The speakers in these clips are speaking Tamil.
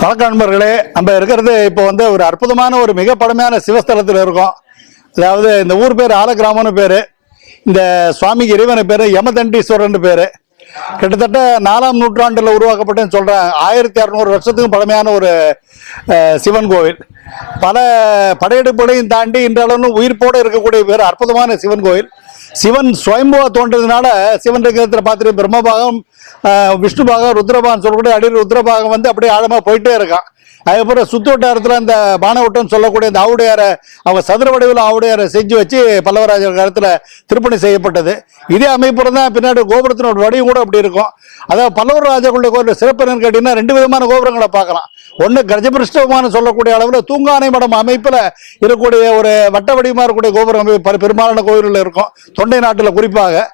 வணக்கம் நண்பர்களே. நம்ம இருக்கிறது இப்போ ஒரு அற்புதமான ஒரு மிக பழமையான சிவஸ்தலத்தில் இருக்கோம். அதாவது இந்த ஊர் பேர் ஆலகிராமம்னு பேர். இந்த சுவாமிக்கு இறைவனை பேர் யமதண்டீஸ்வரன் பேர். கிட்டத்தட்ட 4ஆம் நூற்றாண்டில் உருவாக்கப்பட்டேன்னு சொல்கிறேன். 1600 வருஷத்துக்கும் பழமையான ஒரு சிவன் கோவில். பல படையெடுப்புகளையும் தாண்டி இன்றளவும் உயிர்ப்போடு இருக்கக்கூடிய பேர் அற்புதமான சிவன் கோவில். சிவன் சுயம்புவா தோன்றதுனால சிவன் இருக்கிறதுல பார்த்துட்டு பிரம்மபாகம், விஷ்ணுபாகம், ருத்ரபாகம் சொல்லக்கூடிய அடியில் ருத்ரபாகம் அப்படியே ஆழமாக போயிட்டே இருக்கான். அதுக்கப்புறம் சுத்து வட்டாரத்தில் அந்த பானவட்டம் சொல்லக்கூடிய இந்த ஆவுடையாரை அவங்க சதுர வடிவில் ஆவுடையாரை செஞ்சு வச்சு பல்லவராஜர் காலத்தில் திருப்பணி செய்யப்பட்டது. இதே அமைப்பு தான் பின்னாடி கோபுரத்தினோட வடிவம் கூட அப்படி இருக்கும். அதாவது பல்லவர் ராஜாக்களுடைய கோவில் சிறப்பு என்னன்னு கேட்டீங்கன்னா 2 விதமான கோபுரங்களை பார்க்கலாம். ஒன்று கஜபிருஷ்டமான சொல்லக்கூடிய அளவில் தூங்கானை மடம் அமைப்பில் இருக்கக்கூடிய ஒரு வட்ட வடிவமாக இருக்கக்கூடிய கோபுரம் அமைப்பு பெரும்பாலான கோவில்களில் இருக்கும், தொண்டை நாட்டில் குறிப்பாக.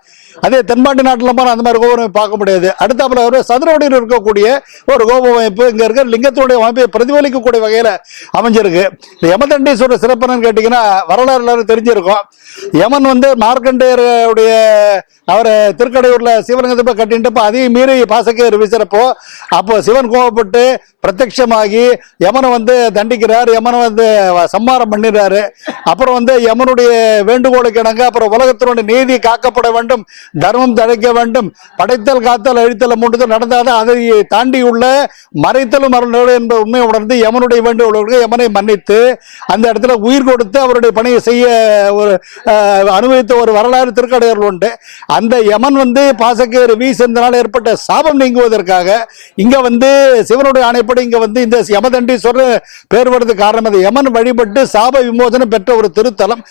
அதே தென்பாண்டி நாட்டில் போனால் அந்த மாதிரி கோபுரம் பார்க்க முடியாது. அடுத்தாப்புல ஒரு சதுரவடியில் இருக்கக்கூடிய ஒரு கோபுர அமைப்பு இங்கே இருக்கிற லிங்கத்துடைய அமைப்பை பிரதிபலிக்கக்கூடிய வகையில் அமைஞ்சிருக்கு. இந்த யமதண்டீஸ்வரர் சிறப்புன்னு கேட்டிங்கன்னா வரலாறு எல்லாரும் தெரிஞ்சிருக்கும். யமன் மார்க்கண்டேயருடைய அவரை திருக்கடையூரில் சிவலிங்கத்தை கட்டின்றப்ப அதையும் மீறி பாசக்கேறு வீசுறப்போ அப்போ சிவன் கோபப்பட்டு பிரத்யட்சமாகி யமனை தண்டிக்கிறார். யமனை சம்மாரம் பண்ணிடுறாரு. அப்புறம் யமனுடைய வேண்டுகோளுக்கு இணங்க அப்புறம் உலகத்தினுடைய நீதி காக்கப்பட வேண்டும், தர்மம் தழைக்க வேண்டும், படைத்தல் காத்தல் அழித்தல் மூன்றுதல் நடந்தாலும் அதை தாண்டி உள்ள மறைத்தலும் மரணம் என்ற உண்மையை உணர்ந்து யமனுடைய வேண்டுகோளுக்கு யமனை மன்னித்து அந்த இடத்துல உயிர் கொடுத்து அவருடைய பணியை செய்ய ஒரு அனுபவித்த ஒரு வரலாறு திருக்கடையூரில் உண்டு. அந்த யமன் பாசக்கேறு வீசினால ஏற்பட்ட சாபம் நீங்குவதற்காக இங்க சிவனுடைய ஆணைப்படி இங்க இந்த யமதண்டீஸ்வரர் பேர் வருது காரணம் அது யமன் வழிபட்டு சாப விமோசனம் பெற்ற ஒரு திருத்தலம்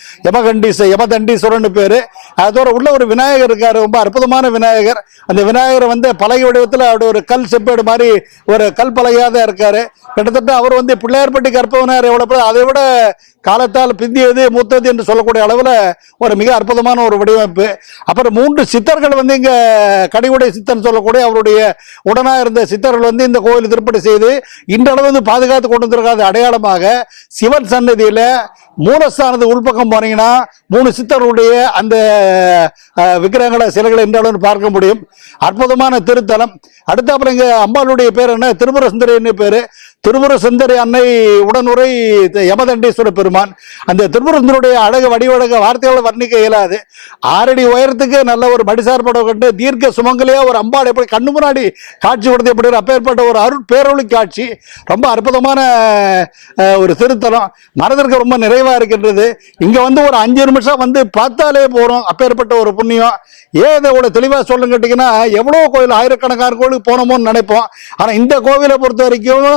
யமதண்டீஸ்வரன் பேரு. அதோட உள்ள ஒரு விநாயகர் இருக்காரு, ரொம்ப அற்புதமான விநாயகர். அந்த விநாயகர் பலகை வடிவத்தில் அப்படி ஒரு கல் செப்பேடு மாதிரி ஒரு கல் பலகையாக தான் இருக்காரு. கிட்டத்தட்ட அவர் பிள்ளையார்பட்டி கற்ப விநாயகர் எவ்வளவு அதை விட காலத்தால் பிந்தியது மூத்தது என்று சொல்லக்கூடிய அளவில் ஒரு மிக அற்புதமான ஒரு வடிவமைப்பு. அப்புறம் 3 சித்தர்கள் இங்க கடிவுடை சித்தன் சொல்லக்கூடிய அவருடைய உடனா இருந்த சித்தர்கள் இந்த கோவில் திருப்பணி செய்து இன்றளவு பாதுகாத்து கொண்டு வந்திருக்காத அடையாளமாக சிவன் சன்னதியில மூலஸ்தானது உள்பக்கம் போனீங்கன்னா 3 சித்தர்களுடைய அந்த விக்கிரகங்களை சிலைகளை இன்றளவு பார்க்க முடியும். அற்புதமான திருத்தலம். அடுத்தாப்புல இங்க அம்பாளுடைய பேர் என்ன, திரிபுர சுந்தரி பேரு. திரிபுர சுந்தரி அன்னை உடனுரை யமதண்டீஸ்வர பெருமான். அந்த திரிபுர சுந்தருடைய அழகு வடிவழக வார்த்தைகளை வர்ணிக்க இயலாது. 6 அடி உயரத்துக்கு நல்ல ஒரு மடிசார் படம் கண்டு தீர்க்க சுமங்கலியா ஒரு அம்பாள் எப்படி கண்ணு முன்னாடி காட்சி கொடுத்து எப்படி அப்பேற்பட்ட ஒரு அருட்பேரொளி காட்சி. ரொம்ப அற்புதமான ஒரு திருத்தலம். மனதிற்கு ரொம்ப நிறைவா இருக்கின்றது. இங்க ஒரு 5 நிமிஷம் பார்த்தாலே போறோம், அப்பேற்பட்ட ஒரு புண்ணியம். ஏன் இதை இவ்வளவு தெளிவா சொல்லுங்க கேட்டீங்கன்னா, எவ்வளவு கோயில் ஆயிரக்கணக்கான கோயிலுக்கு போனோமோன்னு நினைப்போம். ஆனா இந்த கோவிலை பொறுத்த வரைக்கும்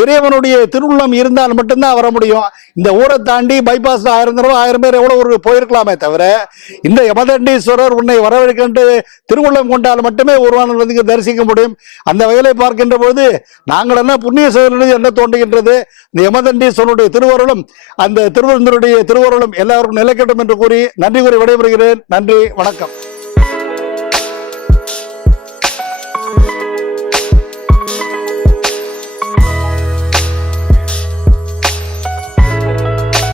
இறைவனுடைய திருவுள்ளம் இருந்தால் மட்டும்தான் வர முடியும். இந்த ஊரை தாண்டி பைபாஸ் 1000 தடவை 1000 பேர் எவ்வளவு ஒரு போயிருக்கலாமே தவிர இந்த யமதண்டீஸ்வரர் உன்னை வரவேற்கின்ற திருவுள்ளம் கொண்டால் மட்டுமே ஒருவன் தரிசிக்க முடியும். அந்த வகையிலே பார்க்கின்ற போது நாங்கள் என்ன புண்ணிய செயல் என்ன தோன்றுகின்றது. இந்த யமதண்டீஸ்வரனுடைய திருவருளும் அந்த திருவருந்தருடைய திருவருளும் எல்லாருக்கும் நிலைக்கட்டும் என்று கூறி நன்றி கூறி விடைபெறுகிறேன். நன்றி, வணக்கம்.